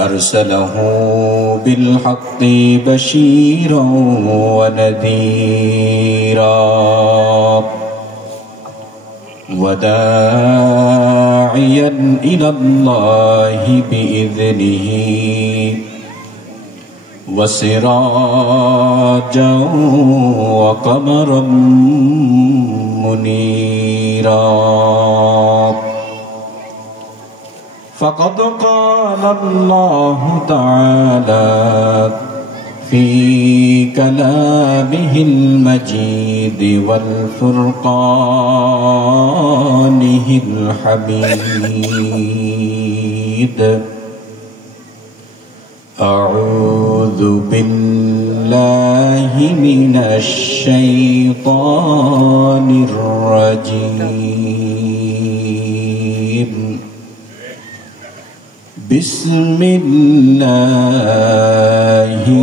أرسله بالحق بشيرا ونذيرا وداعيا إلى الله بإذنه وسراجا وقمرا منيرا فقد قال الله تعالى في كلامه المجيد والفرقانه الحميد أعوذ بالله من الشيطان الرجيم بسم الله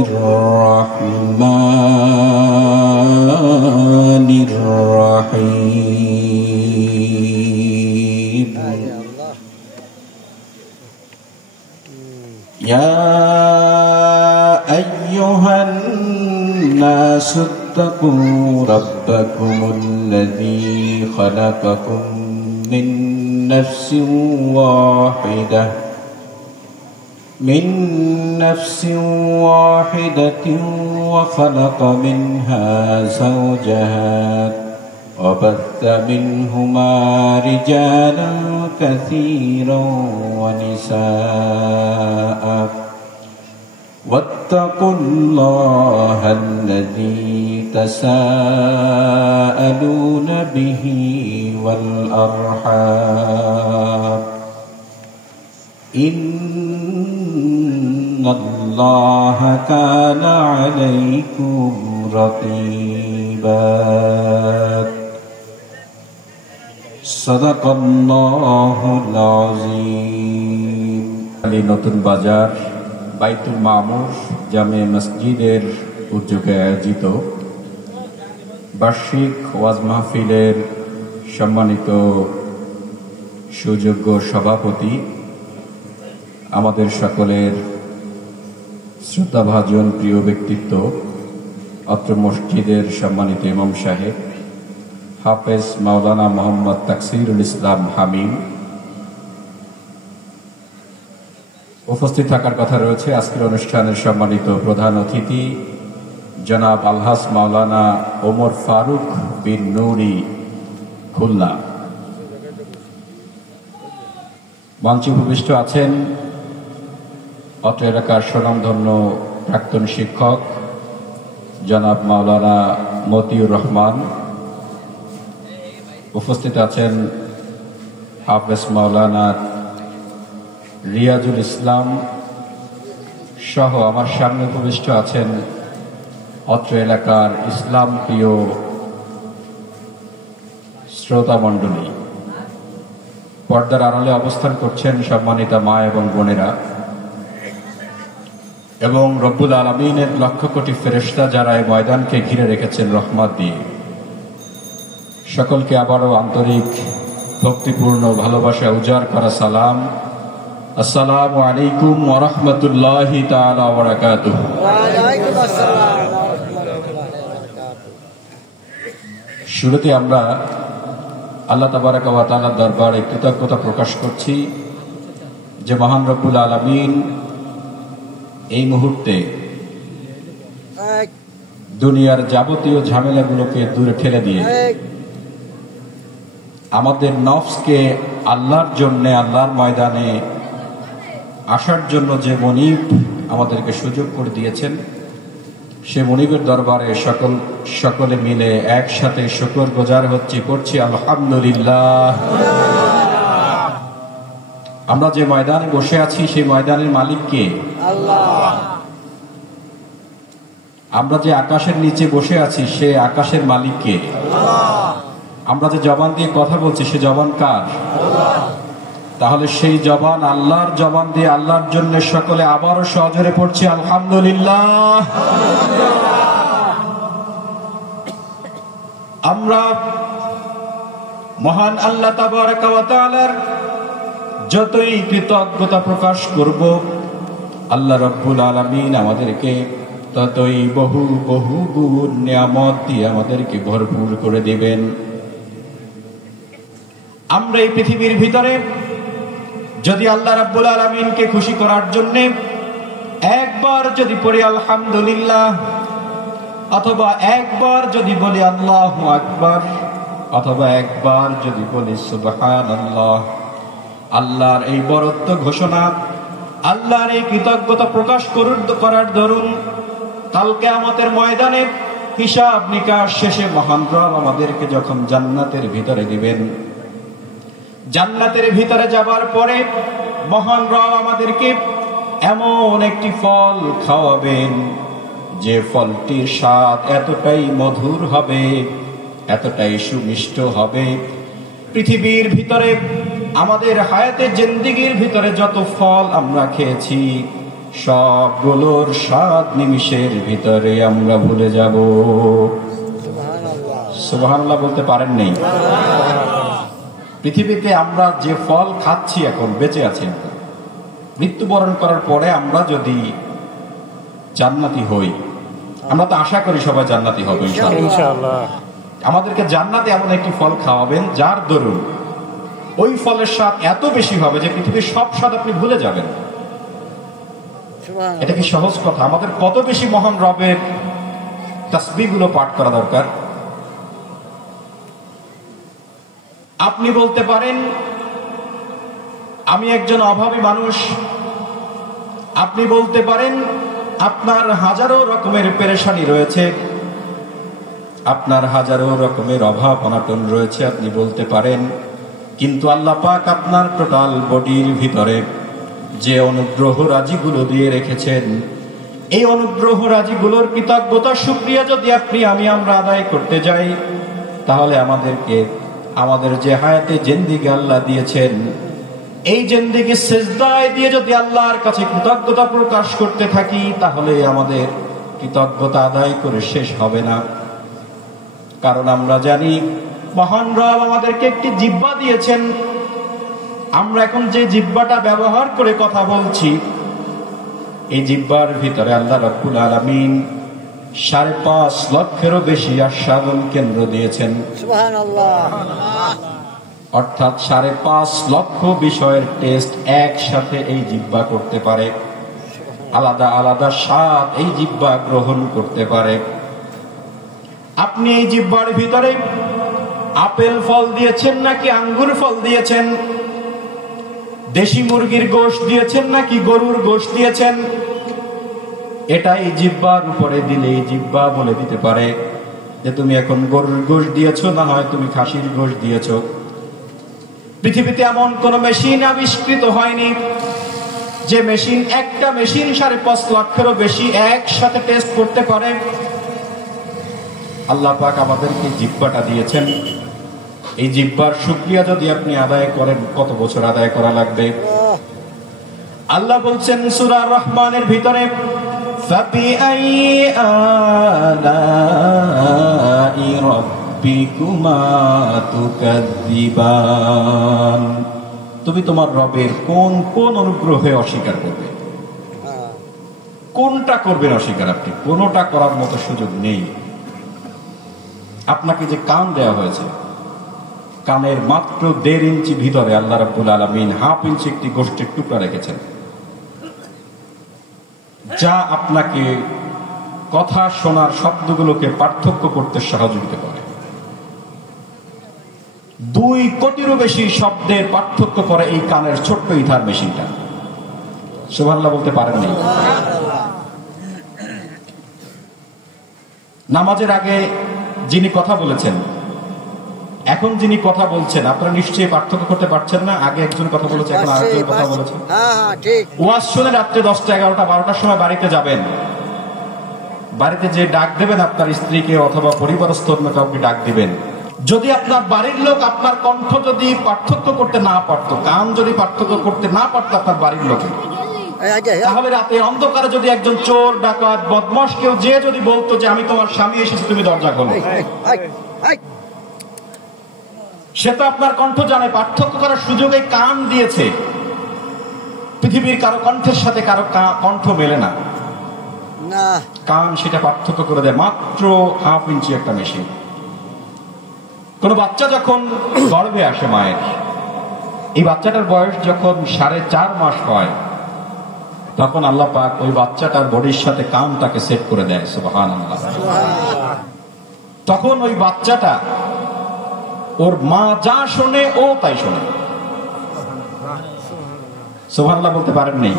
الرحمن الرحيم يا أيها الناس اتقوا ربكم الذي خلقكم من نفس واحدة وخلق منها زوجها وبث منهما رجالا كثيرا ونساء واتقوا الله الذي تساءلون به والأرحام إن الله كان عليكم رقيبا صدق الله العظيم নতুন বাজার বাইতুল মামুর জামে মসজিদের উদ্যোগে আয়োজিত বার্ষিক ওয়াজ মাহফিলের সম্মানিত সুযোগ্য সভাপতি, আমাদের সকলের শ্রদ্ধাভাজন প্রিয় ব্যক্তিত্ব, অত্র মসজিদের সম্মানিত ইমাম সাহেব হাফেজ মাওলানা মোহাম্মদ তাকসিরুল ইসলাম হামিম, উপস্থিত থাকার কথা রয়েছে আজকের অনুষ্ঠানের সম্মানিত প্রধান অতিথি জনাব আলহাজ মাওলানা ওমর ফারুক বিন নুরি খুলনা। মঞ্চে উপবিষ্ট আছেন অত্র এলাকার স্বনামধন্য প্রাক্তন শিক্ষক জনাব মাওলানা মতিউর রহমান, উপস্থিত আছেন হাফেজ মাওলানা রিয়াজুল ইসলাম সহ আমার সামনে উপবিষ্ট আছেন অত্র এলাকার ইসলাম প্রিয় শ্রোতা মণ্ডলী। পর্দার আড়ালে অবস্থান করছেন সম্মানিতা মা এবং বোনেরা এবং রব্বুল আলামিনের লক্ষ কোটি ফেরেশতা যারা এই ময়দানকে ঘিরে রেখেছেন রহমত দিয়ে। সকলকে আবারও আন্তরিক ভক্তিপূর্ণ ভালোবাসা উজাড় করা সালাম, আসসালামু আলাইকুম ওয়া রাহমাতুল্লাহি তাআলা ওয়া বারাকাতুহু। শুরুতে আমরা আল্লাহ তাবারাকা ওয়া তাআলার দরবারে কৃতজ্ঞতা প্রকাশ করছি যে মহান রব্বুল আলামিন এই মুহূর্তে দুনিয়ার যাবতীয় ঝামেলাগুলোকে দূরে ঠেলে দিয়ে আমাদের নফসকে আল্লাহর জন্য, আল্লাহর ময়দানে আসার জন্য যে মনিব আমাদেরকে সুযোগ করে দিয়েছেন, সে মনিবের দরবারে সকলে মিলে একসাথে শুকর গুজার করছি আলহামদুলিল্লাহ। আমরা যে ময়দানে বসে আছি সেই ময়দানের মালিক কে? আল্লাহ। আমরা যে আকাশের নিচে বসে আছি সে আকাশের মালিক কে? আল্লাহ। আমরা যে জবান দিয়ে কথা বলছি সে জবান কার? আল্লাহ। তাহলে সেই জবান আল্লাহর জবান দিয়ে আল্লাহর জন্য সকলে আবারও সজোরে পড়ছি আলহামদুলিল্লাহ। আমরা মহান আল্লাহ তাবারাকা ওয়া তাআলার যতই কৃতজ্ঞতা প্রকাশ করব আল্লাহ রাব্বুল আলামিন আমাদেরকে ততই বহু বহু গুণ নিয়ামত দিয়ে আমাদেরকে ভরপুর করে দিবেন। আমরা এই পৃথিবীর ভিতরে যদি আল্লাহ রাব্বুল আলামিনকে খুশি করার জন্য একবার যদি পড়ি আলহামদুলিল্লাহ, অথবা একবার যদি বলি আল্লাহু আকবার, অথবা একবার যদি বলি সুবহানাল্লাহ, আল্লাহর এই বরত্ব ঘোষণা, আল্লাহর এই কৃতজ্ঞতা প্রকাশ করার দরুন কাল কিয়ামতের ময়দানে হিসাব নিকাশ শেষে মহান রব আমাদেরকে যখন জান্নাতের ভিতরে দিবেন, জান্নাতের ভিতরে যাবার পরে মহান রব আমাদেরকে এমন একটি ফল খাওয়াবেন যে ফলটির স্বাদ এতটাই মধুর হবে, এতটাই সুমিষ্ট হবে, পৃথিবীর ভিতরে আমাদের হায়াতে জিন্দেগির ভিতরে যত ফল আমরা খেয়েছি সবগুলোর স্বাদ নিমিষের ভিতরে আমরা ভুলে যাব। সুবহানাল্লাহ বলতে পারেন নেই? পৃথিবীতে আমরা যে ফল খাচ্ছি, এখন বেঁচে আছি, মৃত্যুবরণ করার পরে আমরা যদি জান্নাতি হই, আমরা তো আশা করি সবাই জান্নাতি হবে ইনশাআল্লাহ, আমাদেরকে জান্নাতে এমন একটি ফল খাওয়াবেন যার দরুন ওই ফলের স্বাদ এত বেশি হবে যে পৃথিবীর সব স্বাদ আপনি ভুলে যাবেন। এটা কি সহজ কথা? আমাদের কত বেশি মহান রবের তাসবিহগুলো পাঠ করা দরকার। আপনি বলতে পারেন আমি একজন অভাবী মানুষ, আপনি বলতে পারেন আপনার হাজারো রকমের পেরেশানি রয়েছে, আপনার হাজারো রকমের অভাব অনটন রয়েছে, আপনি বলতে পারেন, কিন্তু আল্লাহ পাক আপনার টোটাল বডির ভিতরে যে অনুগ্রহ রাজিগুলো দিয়ে রেখেছেন, এই অনুগ্রহ রাজিগুলোর কৃতজ্ঞতা শুকরিয়া যদি আমরা আদায় করতে যাই, তাহলে আমাদের যে হায়াতে জিন্দেগি আল্লাহ দিয়েছেন, এই জিন্দেগি সিজদায় দিয়ে যদি আল্লাহর কাছে কৃতজ্ঞতা প্রকাশ করতে থাকি, তাহলে আমাদের কৃতজ্ঞতা আদায় করে শেষ হবে না। কারণ আমরা জানি মহান রব আমাদেরকে একটি জিহ্বা দিয়েছেন। আমরা এখন যে জিহ্বাটা ব্যবহার করে কথা বলছি, এই জিহ্বার ভিতরে আল্লাহ রাব্বুল আলামিন 5.5 লক্ষেরও বেশি আস্বাদন কেন্দ্র দিয়েছেন। সুবহানাল্লাহ। অর্থাৎ 5.5 লক্ষ বিষয়ের টেস্ট একসাথে এই জিহ্বা করতে পারে, আলাদা আলাদা স্বাদ এই জিহ্বা গ্রহণ করতে পারে। আপনি এই জিহ্বার ভিতরে আপেল ফল দিয়েছেন নাকি আঙ্গুর ফল দিয়েছেন, দেশি মুরগির গোশত দিয়েছেন নাকি গরুর গোশত দিয়েছেন, এটা এই জিহ্বার উপরে দিলে এই জিহ্বা বলে দিতে পারে যে তুমি এখন গরুর গোশত দিয়েছো, না হয় তুমি খাসির গোশত দিয়েছো। পৃথিবীতে এমন কোন মেশিন আবিষ্কৃত হয়নি যে মেশিন, একটা মেশিন 5.5 লক্ষেরও বেশি একসাথে টেস্ট করতে পারে। আল্লাহ পাক আমাদেরকে জিহ্বাটা দিয়েছেন, এই জিহ্বার শুকরিয়া যদি আপনি আদায় করেন, কত বছর আদায় করা লাগবে? আল্লাহ বলছেন সূরা রহমানের ভিতরে, ফাবিআইয়ি আলাই রাব্বিকুমা তুকাযযিবান, তুমি তোমার রবের কোন কোন অনুগ্রহে অস্বীকার করবে? কোনটা করবেন অস্বীকার? আপনি কোনটা করার মতো সুযোগ নেই। আপনাকে যে কান দেওয়া হয়েছে, কানের মাত্র 1.5 ইঞ্চি ভিতরে আল্লাহ রাব্বুল আলামিন 1/2 ইঞ্চি একটি গোশতের টুকরা রেখেছেন, যা আপনাকে কথা শোনার শব্দগুলোকে পার্থক্য করতে সহযোগিতা করে। 2 কোটিরও বেশি শব্দের পার্থক্য করে এই কানের ছোট্ট ইথার মেশিনটা। সুবহানাল্লাহ বলতে পারেননি? নামাজের আগে যিনি কথা বলেছেন, এখন যিনি কথা বলছেন, আপনারা নিশ্চয়ই পার্থক্য করতে পারছেন না। আগে একজন কথা বলেছে, এখন আরেকজন কথা বলেছে। ওয়াজ শুনে রাত্রে 10টা, 11টা, 12টার সময় বাড়িতে যাবেন, বাড়িতে যে ডাক দেবেন আপনার স্ত্রীকে অথবা পরিবারস্থ অন্য কাউকে ডাক দিবেন। যদি আপনার বাড়ির লোক আপনার কণ্ঠ যদি পার্থক্য করতে না পারতো, কান যদি পার্থক্য করতে না পারতো আপনার বাড়ির লোকে, তাহলে রাতে অন্ধকারে যদি একজন চোর, ডাকাত, বদমাশ কেউ যে যদি বলতো যে আমি তোমার স্বামী এসেছি, তুমি দরজা খোলো, সে তো আপনার কণ্ঠ জানে, পার্থক্য করার সুযোগে কান দিয়েছে। পৃথিবীর কারো কণ্ঠের সাথে কারো কণ্ঠ মেলে না, কান সেটা পার্থক্য করে দেয়, মাত্র 1/2 ইঞ্চি একটা মেশিন। কোন বাচ্চা যখন গর্ভে আসে মায়ের, এই বাচ্চাটার বয়স যখন 4.5 মাস হয়, তখন আল্লাহ পাক ওই বাচ্চাটার বডির সাথে কানটাকে সেট করে দেয়। সুবহানাল্লাহ। তখন ওই বাচ্চাটা ওর মা যা শোনে ও তাই শোনে। সুবহানাল্লাহ বলতে পারেন নেই?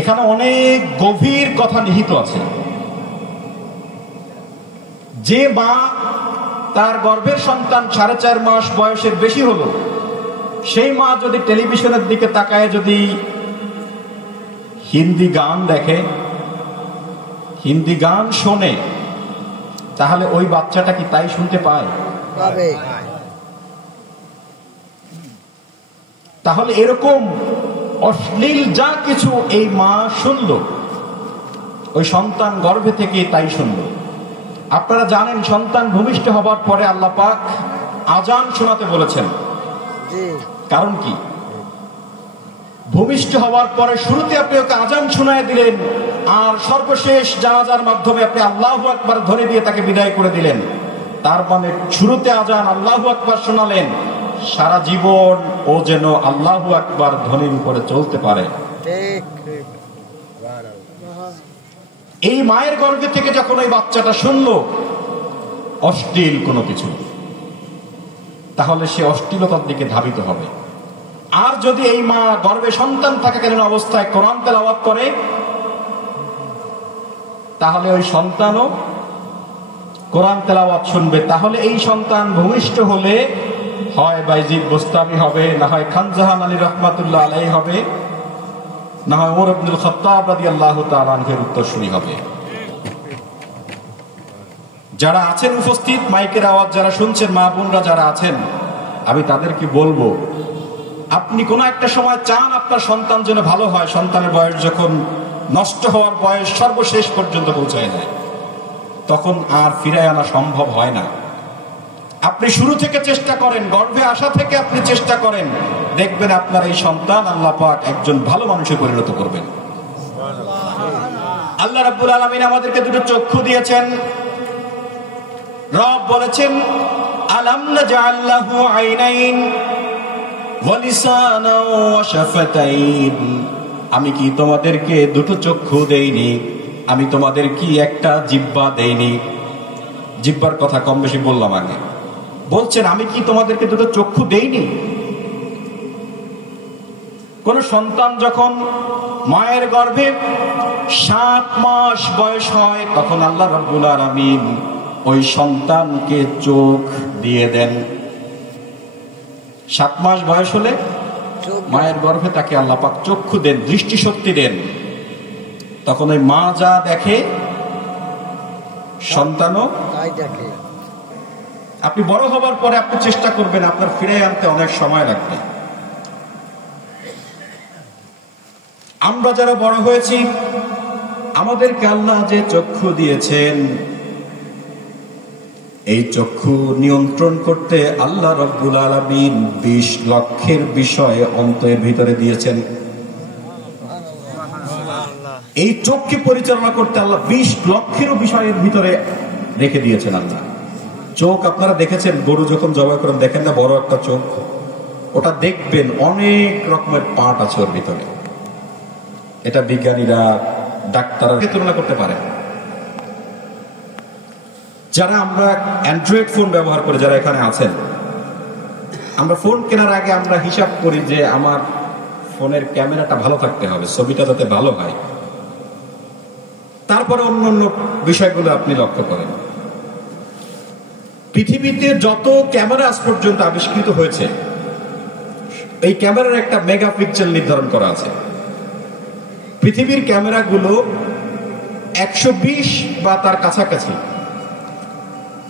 এখানে অনেক গভীর কথা নিহিত আছে। যে মা তার গর্ভের সন্তান 4.5 মাস বয়সের বেশি হলো, সেই মা যদি টেলিভিশনের দিকে তাকায় যদি হিন্দি গান দেখে, হিন্দি গান শোনে, তাহলে ওই বাচ্চাটা কি তাই শুনতে পায়? তাহলে এরকম অশ্লীল যা কিছু এই মা শুনল, ওই সন্তান গর্ভে থেকে তাই শুনল। আপনারা জানেন, সন্তান ভূমিষ্ঠ হবার পরে আল্লাহ পাক আজান শোনাতে বলেছেন। কারণ কি? ভূমিষ্ঠ হওয়ার পরে শুরুতে আপনি ওকে আজান শোনায় দিলেন, আর সর্বশেষ জানাজার মাধ্যমে আপনি আল্লাহু আকবার ধ্বনি দিয়ে তাকে বিদায় করে দিলেন। তার মানে শুরুতে আজান, আল্লাহু আকবার শোনালেন, সারা জীবন ও যেন আল্লাহু আকবার ধ্বনির উপরে চলতে পারে। এই মায়ের গর্ভে থেকে যখন ওই বাচ্চাটা শুনলো অশ্লীল কোনো কিছু, তাহলে সে অশ্লীলতার দিকে ধাবিত হবে। আর যদি এই মা গর্ভে সন্তান থাকাকালীন অবস্থায় কোরআন তেলাওয়াত করে, তাহলে ওই সন্তানও কোরআন তেলাওয়াত শুনবে। তাহলে এই সন্তান ভূমিষ্ঠ হলে হয় বাইজিদ বোস্তামি হবে, না হয় খানজাহান আলী রহমাতুল্লাহ আলাইহি হবে, না হয় ওমর ইবনুল খাত্তাব রাদিয়াল্লাহু তাআলা আনহুর উত্তরসূরি হবে। যারা আছেন উপস্থিত, মাইকের আওয়াজ যারা শুনছেন, মা বোনরা যারা আছেন, আমি তাদেরকে বলবো, আপনি কোন একটা সময় চান আপনার সন্তান যেন ভালো হয়, সন্তানের বয়স যখন নষ্ট হওয়ার বয়স সর্বশেষ পর্যন্ত পৌঁছায় যায়, তখন আর ফিরায় আনা সম্ভব হয় না। আপনি শুরু থেকে চেষ্টা করেন, গর্ভে আসা থেকে আপনি চেষ্টা করেন, দেখবেন আপনার এই সন্তান আল্লাহ পাক একজন ভালো মানুষে পরিণত করবেন। আল্লাহ রাব্বুল আলামিন আমাদেরকে দুটো চক্ষু দিয়েছেন। রব বলেছেন, আলাম নাজআল লাহু আইনাইন ওয়া লিসানান ওয়া শাফাতাইন, আমি কি তোমাদেরকে দুটো চক্ষু দেইনি? আমি তোমাদের কি একটা জিহ্বা দেইনি? জিহ্বার কথা কম বেশি বললাম আগে। বলছেন, আমি কি তোমাদেরকে দুটো চক্ষু দেইনি? কোন সন্তান যখন মায়ের গর্ভে 7 মাস বয়স হয়, তখন আল্লাহ রাব্বুল আলামিন ওই সন্তানকে চোখ দিয়ে দেন। 7 মাস বয়স হলে মায়ের গর্ভে তাকে আল্লাহ পাক চক্ষু দেন, দৃষ্টিশক্তি দেন। তখন ওই মা যা দেখে সন্তানও তাই দেখে। আপনি বড় হবার পরে আপনি চেষ্টা করবেন, আপনার ফিরে আনতে অনেক সময় লাগবে। আমরা যারা বড় হয়েছি, আমাদেরকে আল্লাহ যে চক্ষু দিয়েছেন, এই চক্ষু নিয়ন্ত্রণ করতে আল্লাহ রাব্বুল আলামিন 20 লক্ষের বিষয় অন্তরের ভিতরে দিয়েছেন। এই চোখকে পরিচালনা করতে আল্লাহ 20 লক্ষেরও বিষয়ের ভিতরে রেখে দিয়েছেন আল্লাহ। চোখ আপনারা দেখেছেন, গরু যখন জবাই করেন দেখেন না বড় একটা চোখ, ওটা দেখবেন অনেক রকমের পার্ট আছে ওর ভিতরে। এটা বিজ্ঞানীরা, ডাক্তাররা তুলনা করতে পারে। যারা আমরা অ্যান্ড্রয়েড ফোন ব্যবহার করে, যারা এখানে আছেন, আমরা ফোন কেনার আগে আমরা হিসাব করি যে আমার ফোনের ক্যামেরাটা ভালো থাকতে হবে, ছবিটা যাতে ভালো হয়। তারপরে অন্য অন্য বিষয়গুলো আপনি লক্ষ্য করেন। পৃথিবীতে যত ক্যামেরা আজ পর্যন্ত আবিষ্কৃত হয়েছে, এই ক্যামেরার একটা মেগাপিক্সেল নির্ধারণ করা আছে। পৃথিবীর ক্যামেরাগুলো 120 বা তার কাছাকাছি,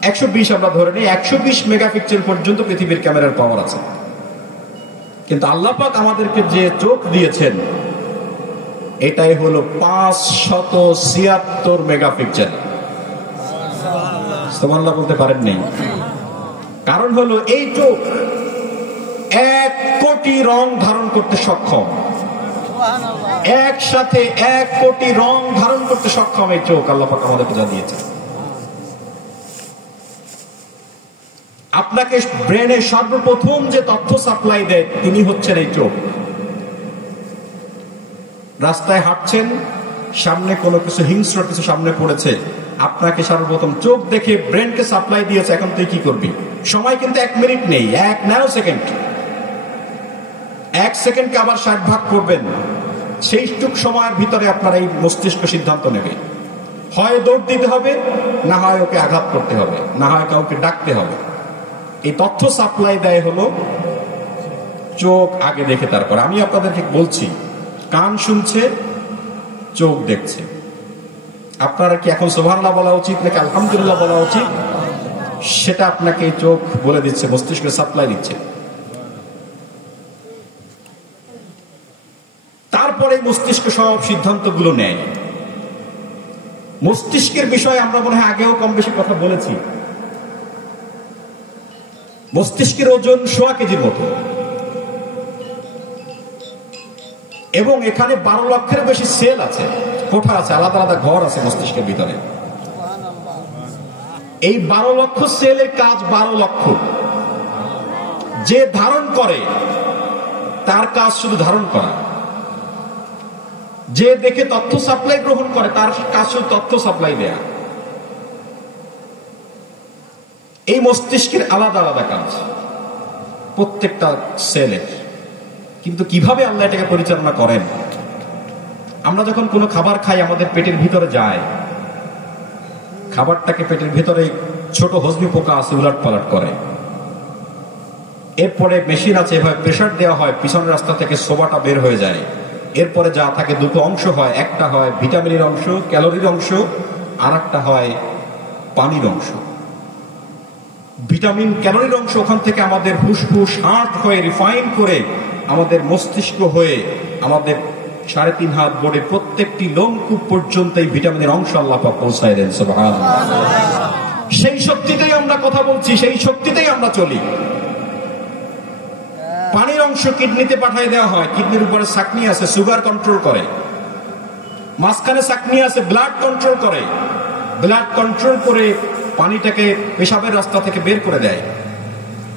120 আমরা ধরে নিই, 120 মেগাপিক্সেল পর্যন্ত পৃথিবীর ক্যামেরার পাওয়ার আছে। কিন্তু আল্লাহ পাক আমাদেরকে যে চোখ দিয়েছেন, এটাই হলো 576 মেগাপিক্সেল। সুবহানাল্লাহ বলতে পারেন নেই? কারণ হলো এই চোখ 1 কোটি রং ধারণ করতে সক্ষম, একসাথে 1 কোটি রং ধারণ করতে সক্ষম এই চোখ আল্লাহ পাক আমাদেরকে যা দিয়েছে। আপনাকে ব্রেনে সর্বপ্রথম যে তথ্য সাপ্লাই দেয় তিনি হচ্ছেন এই চোখ। রাস্তায় হাঁটছেন, সামনে কোনো কিছু হিংস্র কিছু সামনে পড়েছে, আপনাকে সর্বপ্রথম চোখ দেখে ব্রেনকে সাপ্লাই দিয়েছে, এখন তুই কি করবি। সময় কিন্তু 1 মিনিট নেই, 1 ন্যানো সেকেন্ড। 1 সেকেন্ডকে আবার 60 ভাগ করবেন, সেইটুক সময়ের ভিতরে আপনার এই মস্তিষ্ক সিদ্ধান্ত নেবে, হয় দৌড় দিতে হবে, না হয় ওকে আঘাত করতে হবে, না হয় কাউকে ডাকতে হবে। এই তথ্য সাপ্লাই দেয় হলো চোখ, আগে দেখে তারপর। আমি আপনাদেরকে বলছি, কান শুনছে, চোখ দেখছে। আপনারা কি এখন সুবহানাল্লাহ বলা উচিত নাকি আলহামদুলিল্লাহ বলা উচিত? সেটা আপনাকে চোখ বলে দিচ্ছে, মস্তিষ্কে সাপ্লাই দিচ্ছে। তারপরে মস্তিষ্ক সব সিদ্ধান্তগুলো নেয়। মস্তিষ্কের বিষয়ে আমরা মনে হয় আগেও কম বেশি কথা বলেছি। মস্তিষ্কের ওজন 100 কেজির মতো, এবং এখানে 12 লক্ষের বেশি সেল আছে, কোঠা আছে, আলাদা আলাদা ঘর আছে মস্তিষ্কের ভিতরে। এই 12 লক্ষ সেলের কাজ 12 লক্ষ। যে ধারণ করে তার কাজ শুধু ধারণ করা, যে দেখে তথ্য সাপ্লাই গ্রহণ করে তার কাজ শুধু তথ্য সাপ্লাই দেয়া। এই মস্তিষ্কের আলাদা আলাদা কাজ প্রত্যেকটা সেলের। কিন্তু কিভাবে আল্লাহ এটাকে পরিচালনা করেন? আমরা যখন কোনো খাবার খাই আমাদের পেটের ভিতরে যায়, খাবারটাকে পেটের ভিতরে ছোট হজমি পোকা আছে, উলাট পালাট করে। এরপরে মেশিন আছে, এভাবে প্রেসার দেওয়া হয়, পিছনের রাস্তা থেকে সোবাটা বের হয়ে যায়। এরপরে যা থাকে দুটো অংশ হয়, একটা হয় ভিটামিনের অংশ, ক্যালোরির অংশ, আর একটা হয় পানির অংশ। ভিটামিন ক্যালোরির অংশ ওখান থেকে আমাদের ফুসফুস হার্ট হয়ে রিফাইন করে আমাদের মস্তিষ্ক হয়ে আমাদের 3.5 হাত বড়ে প্রত্যেকটি লোমকূপ পর্যন্ত এই ভিটামিনের অংশ আল্লাহ পাক পৌঁছায় দেন। সুবহানাল্লাহ। সেই শক্তিতেই আমরা কথা বলছি, সেই শক্তিতেই আমরা চলি। পানির অংশ কিডনিতে পাঠিয়ে দেওয়া হয়, কিডনির উপরে সাকনি আছে, সুগার কন্ট্রোল করে। মাঝখানে সাকনি আছে, ব্লাড কন্ট্রোল করে। ব্লাড কন্ট্রোল করে পানিটাকে পেশাবের রাস্তা থেকে বের করে দেয়।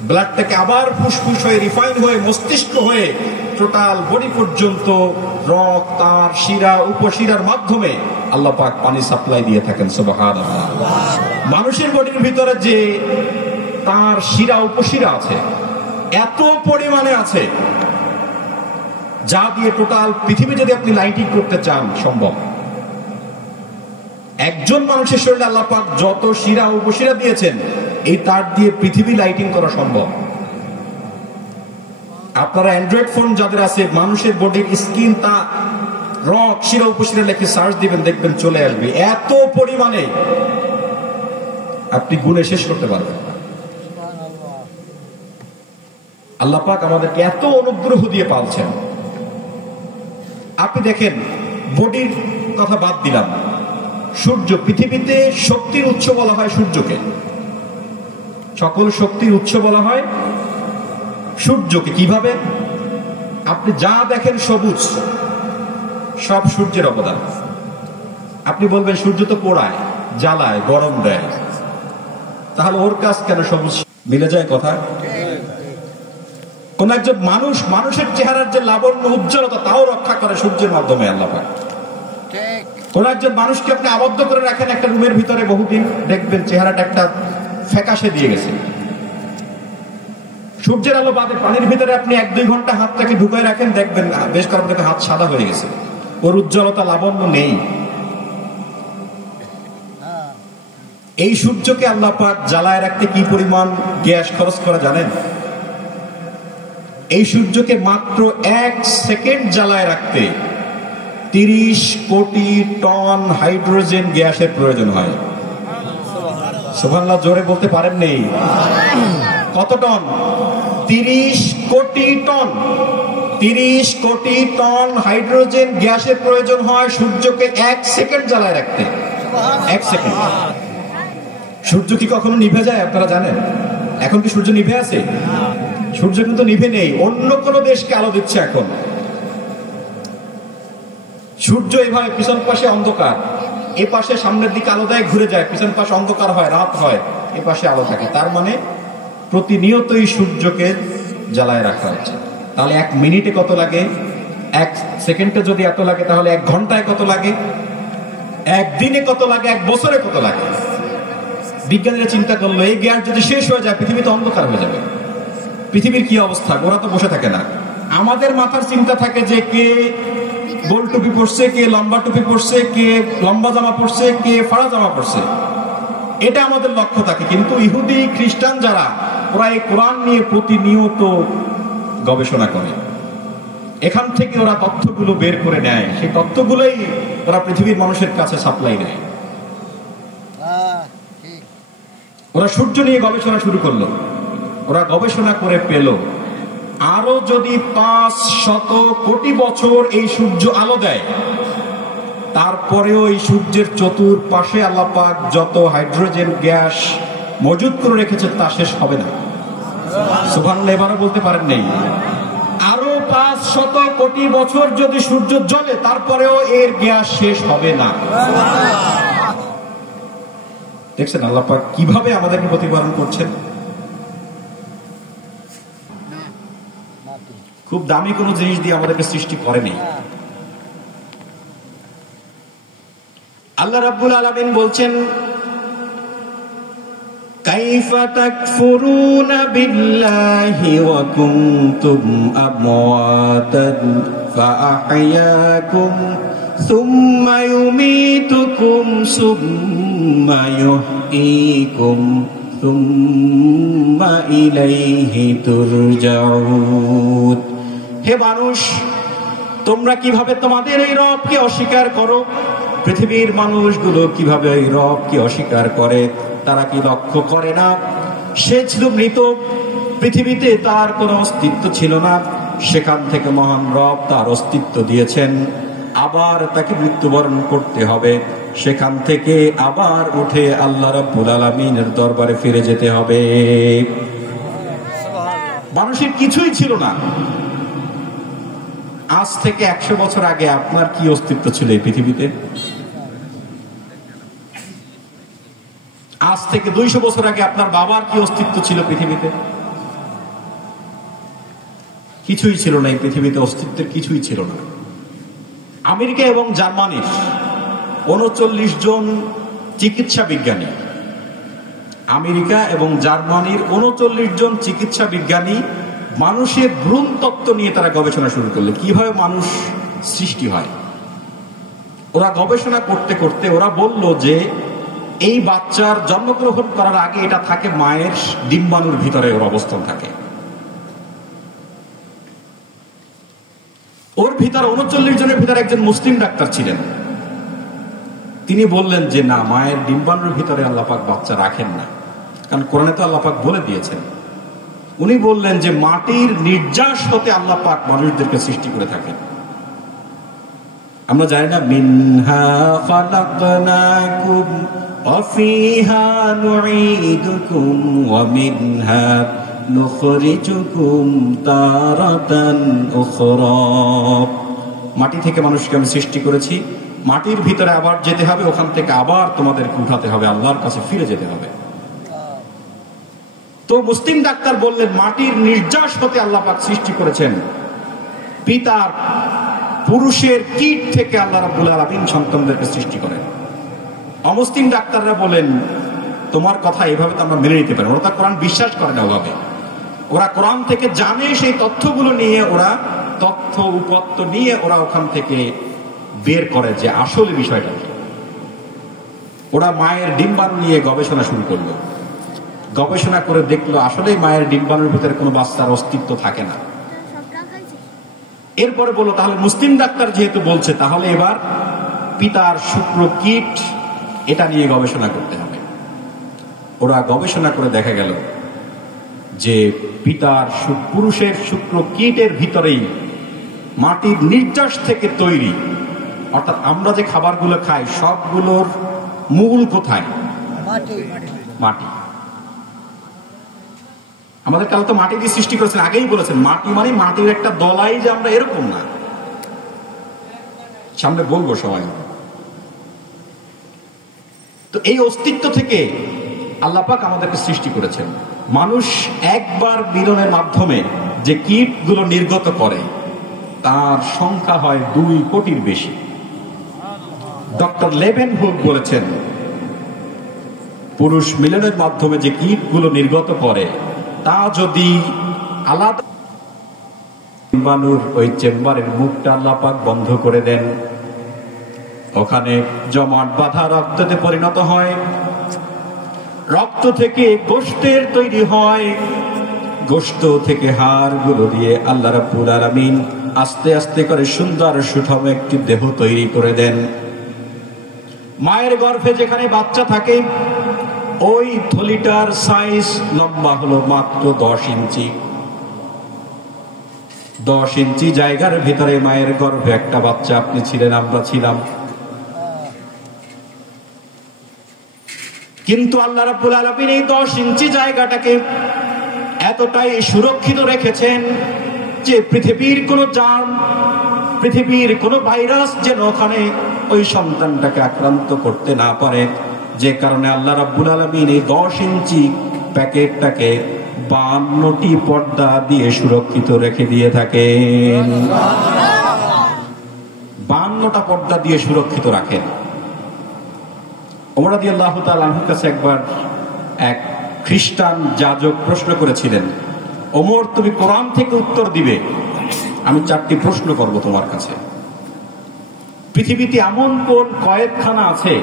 ব্লাডটাকে আবার ফুসফুস হয়ে রিফাইন হয়ে মস্তিষ্ক হয়ে টোটাল বডি পর্যন্ত রক্ত, তার শিরা, উপশিরার মাধ্যমে আল্লাহ পাক পানি সাপ্লাই দিয়ে থাকেন। সুবহানাল্লাহ। মানুষের বডির ভিতরে যে তার শিরা উপশিরা আছে, এত পরিমাণে আছে, যা দিয়ে টোটাল পৃথিবী যদি আপনি লাইটিং করতে চান সম্ভব। একজন মানুষের শরীরে আল্লাহ পাক যত শিরা উপশিরা দিয়েছেন, এই তার দিয়ে পৃথিবী লাইটিং করা সম্ভব। আপনারা অ্যান্ড্রয়েড ফোন যাদের আছে, মানুষের বডির স্কিন, তা রক, শিরা উপশিরা লেখে সার্চ দিবেন, দেখবেন চলে আসবে। এত পরিমাণে আপনি গুণে শেষ করতে পারবেন। আল্লাহ পাক আমাদেরকে এত অনুগ্রহ দিয়ে পালছেন। আপনি দেখেন, বডির কথা বাদ দিলাম, সূর্য, পৃথিবীতে শক্তির উৎস বলা হয় সূর্যকে। সকল শক্তির উৎস বলা হয় সূর্যকে। কিভাবে? আপনি যা দেখেন সবুজ, সব সূর্যের অবদান। আপনি বলবেন সূর্য তো পোড়ায়, জ্বালায়, গরম দেয়, তাহলে ওর কাজ কেন সবুজ? মিলে যায় কথা? কোন একজন মানুষ, মানুষের চেহারার যে লাবণ্য উজ্জ্বলতা, তাও রক্ষা করে সূর্যের মাধ্যমে আল্লাহ পাক। কোন একজন মানুষকে আপনি আবদ্ধ করে রাখেন একটা রুমের ভিতরে বহুদিন, দেখবেন চেহারাটা একটা ফ্যাকাশে দিয়ে গেছে। সূর্যের আলো বাদে পানির ভিতরে আপনি 1-2 ঘন্টা হাতটাকে ঢুকায় রাখেন, দেখবেন বেশ কয়েকটা হাত সাদা হয়ে গেছে, ওর উজ্জ্বলতা, লাবণ্য নেই। এই সূর্যকে আল্লাহ পাক জ্বালায় রাখতে কি পরিমাণ গ্যাস খরচ করে জানেন? এই সূর্যকে মাত্র 1 সেকেন্ড জ্বালায় রাখতে 30 কোটি টন হাইড্রোজেন গ্যাসের প্রয়োজন হয়। সুবহানাল্লাহ, জোরে বলতে পারেন নেই? কত টন? 30 কোটি টন। 30 কোটি টন হাইড্রোজেন গ্যাসের প্রয়োজন হয় সূর্যকে 1 সেকেন্ড জ্বালায় রাখতে। 1 সেকেন্ড। সূর্য কি কখনো নিভে যায় আপনারা জানেন? এখন কি সূর্য নিভে আছে? সূর্য কিন্তু নিভে নেই, অন্য কোনো দেশকে আলো দিচ্ছে এখন। সূর্য এইভাবে পিছন পাশে অন্ধকার, এ পাশে সামনের দিকে আলো দেয়, ঘুরে যায়, পিছন পাশে অন্ধকার হয়, রাত হয়, এ পাশে আলো থাকে। তার মানে প্রতিনিয়তই সূর্যকে জ্বালায় রাখা হচ্ছে। তাহলে 1 মিনিটে কত লাগে, 1 সেকেন্ডে যদি এত লাগে, তাহলে 1 ঘন্টায় কত লাগে, 1 দিনে কত লাগে, 1 বছরে কত লাগে। বিজ্ঞানীরা চিন্তা করলো, এই গ্যাস যদি শেষ হয়ে যায় পৃথিবী তো অন্ধকার হয়ে যাবে। পৃথিবীর কি অবস্থা? ওরা তো বসে থাকে না। আমাদের মাথার চিন্তা থাকে যে কে গোল টুপি পরছে, কে লম্বা টুপি পরছে, কে লম্বা জামা পরছে, কে ফাড়া জামা পরছে, এটা আমাদের লক্ষ্য থাকে। কিন্তু ইহুদি খ্রিস্টান যারা, ওরা এই কোরআন নিয়ে প্রতিনিয়ত গবেষণা করে, এখান থেকে ওরা তথ্যগুলো বের করে নেয়, সেই তথ্যগুলোই ওরা পৃথিবীর মানুষের কাছে সাপ্লাই দেয়। ওরা সূর্য নিয়ে গবেষণা শুরু করলো, ওরা গবেষণা করে পেল আরো যদি 500 কোটি বছর এই সূর্য আলো দেয়, তারপরেও এই সূর্যের চতুর্পাশে আল্লাহ পাক যত হাইড্রোজেন গ্যাস মজুদ করে রেখেছে তা শেষ হবে না। সুবহানাল্লাহ, এবারও বলতে পারেন নেই। আরো 500 কোটি বছর যদি সূর্য জ্বলে, তারপরেও এর গ্যাস শেষ হবে না। দেখছেন আল্লাহ পাক কিভাবে আমাদেরকে প্রতিপালন করছেন। খুব দামি কোনো জিনিস দিয়ে আমাদেরকে সৃষ্টি করেনি। আল্লাহ রাব্বুল আলামিন বলছেন, কাইফা তাকফুরুনা বিল্লাহি ওয়া কুনতুম আমওয়াতান ফাআহইয়াকুম সুম্মা ইউমীতুকুম সুম্মা ইউহয়ীকুম সুম্মা ইলাইহি তুরজাউন। হে মানুষ, তোমরা কিভাবে তোমাদের এই রবকে অস্বীকার করো? পৃথিবীর মানুষগুলো কিভাবে এই রবকে অস্বীকার করে? তারা কি লক্ষ্য করে না সে ছিল মৃত, পৃথিবীতে তার কোনো অস্তিত্ব ছিল না, সেখান থেকে মহান রব তার অস্তিত্ব দিয়েছেন, আবার তাকে মৃত্যুবরণ করতে হবে, সেখান থেকে আবার উঠে আল্লাহ রাব্বুল আলামিনের দরবারে ফিরে যেতে হবে। মানুষের কিছুই ছিল না। আজ থেকে 100 বছর আগে আপনার কি অস্তিত্ব ছিল এই পৃথিবীতে? আজ থেকে 200 বছর আগে আপনার বাবার কি অস্তিত্ব ছিল পৃথিবীতে? কিছুই ছিল না এই পৃথিবীতে, অস্তিত্বের কিছুই ছিল না। আমেরিকা এবং জার্মানির 39 জন চিকিৎসা বিজ্ঞানী, আমেরিকা এবং জার্মানির 39 জন চিকিৎসা বিজ্ঞানী মানুষের ভ্রূণ তত্ত্ব নিয়ে তারা গবেষণা শুরু করলো, কিভাবে মানুষ সৃষ্টি হয়। ওরা গবেষণা করতে করতে ওরা বলল যে এই বাচ্চার জন্মগ্রহণ করার আগে এটা থাকে মায়ের ডিম্বাণুর ভিতরে, ওর অবস্থান থাকে। ওর ভিতরে 39 জনের ভিতরে একজন মুসলিম ডাক্তার ছিলেন। তিনি বললেন যে না, মায়ের ডিম্বাণুর ভিতরে আল্লাহ পাক বাচ্চা রাখেন না, কারণ কোরআনে তো আল্লাহ পাক বলে দিয়েছেন। উনি বললেন যে মাটির নির্যাস হতে আল্লাহ পাক মানুষদেরকে সৃষ্টি করে থাকেন। আমরা জানি না, মিনহা খালাকনাকুম ওয়া ফিহা নুঈদুকুম ওয়া মিনহা নুখরিজুকুম তারাতান উখরা। মাটি থেকে মানুষকে আমি সৃষ্টি করেছি, মাটির ভিতরে আবার যেতে হবে, ওখান থেকে আবার তোমাদেরকে উঠাতে হবে, আল্লাহর কাছে ফিরে যেতে হবে। তো মুসলিম ডাক্তার বললেন মাটির নির্যাস হতে আল্লাহ পাক সৃষ্টি করেছেন, পিতার পুরুষের কীট থেকে আল্লাহ রাব্বুল আলামিন সন্তানদেরকে সৃষ্টি করেন। অমুসলিম ডাক্তাররা বলেন তোমার কথা এভাবে তো আমরা মেনে নিতে পারি। ওরা তো কোরআন বিশ্বাস করে না ওভাবে, ওরা কোরআন থেকে জানে, সেই তথ্যগুলো নিয়ে ওরা তথ্য উপত্য নিয়ে ওরা ওখান থেকে বের করে যে আসলে বিষয়টা কি। ওরা মায়ের ডিম্বাণু নিয়ে গবেষণা শুরু করলো, গবেষণা করে দেখলো আসলে মায়ের ডিম্বাণুর ভিতরে কোনো বাচ্চার অস্তিত্ব থাকে না। এরপরে বললো তাহলে মুসলিম ডাক্তার যেহেতু বলছে, তাহলে এবার পিতার শুক্র কীট, এটা নিয়ে গবেষণা করতে হবে। ওরা গবেষণা করে দেখা গেল যে পিতার পুরুষের শুক্র কীটের ভিতরেই মাটির নির্যাস থেকে তৈরি, অর্থাৎ আমরা যে খাবারগুলো খাই সবগুলোর মূল কোথায়? মাটি। আমাদেরকে আল্লাহ তো মাটি দিয়ে সৃষ্টি করেছেন, আগেই বলেছেন মাটি মানে মাটির একটা দলাই, যে আমরা এরকম না। সামনে বলবো সবাই। তো এই অস্তিত্ব থেকে আল্লাহ পাক আমাদেরকে সৃষ্টি করেছেন। মানুষ একবার মিলনের মাধ্যমে যে কীটগুলো নির্গত করে তার সংখ্যা হয় 2 কোটির বেশি। ডক্টর লেভেনহুক বলেছেন পুরুষ মিলনের মাধ্যমে যে কীটগুলো নির্গত করে তা যদি আলাদা ওই চেম্বারের মুখটা আল্লাহ পাক বন্ধ করে দেন, ওখানে জমাট বাঁধা রক্ততে পরিণত হয়, রক্ত থেকে গোশতের তৈরি হয়, গোশত থেকে হাড়গুলো দিয়ে আল্লাহ রাব্বুল আলামিন আস্তে আস্তে করে সুন্দর সুঠাম একটি দেহ তৈরি করে দেন। মায়ের গর্ভে যেখানে বাচ্চা থাকে ওই থলিটার সাইজ লম্বা হলো মাত্র 10 ইঞ্চি। 10 ইঞ্চি জায়গার ভিতরে মায়ের গর্ভে একটা বাচ্চা আপনি ছিলেন, আমরা ছিলাম। কিন্তু আল্লাহ রাব্বুল আলামিন এই 10 ইঞ্চি জায়গাটাকে এতটাই সুরক্ষিত রেখেছেন যে পৃথিবীর কোন জার্ম, পৃথিবীর কোন ভাইরাস যেন ওখানে ওই সন্তানটাকে আক্রান্ত করতে না পারে। যে কারণে আল্লাহ রাব্বুল আলামিন এই 10 ইঞ্চি প্যাকেটটাকে 52টি পর্দা দিয়ে সুরক্ষিত রেখে দিয়ে থাকেন। 52টা পর্দা দিয়ে সুরক্ষিত রাখেন। ওমর রাদিয়াল্লাহু তাআলা আনহুর কাছে একবার এক খ্রিস্টান যাজক প্রশ্ন করেছিলেন, ওমর তুমি কোরআন থেকে উত্তর দিবে, আমি 4টি প্রশ্ন করব তোমার কাছে। পৃথিবীতে এমন কোন কয়েদখানা আছে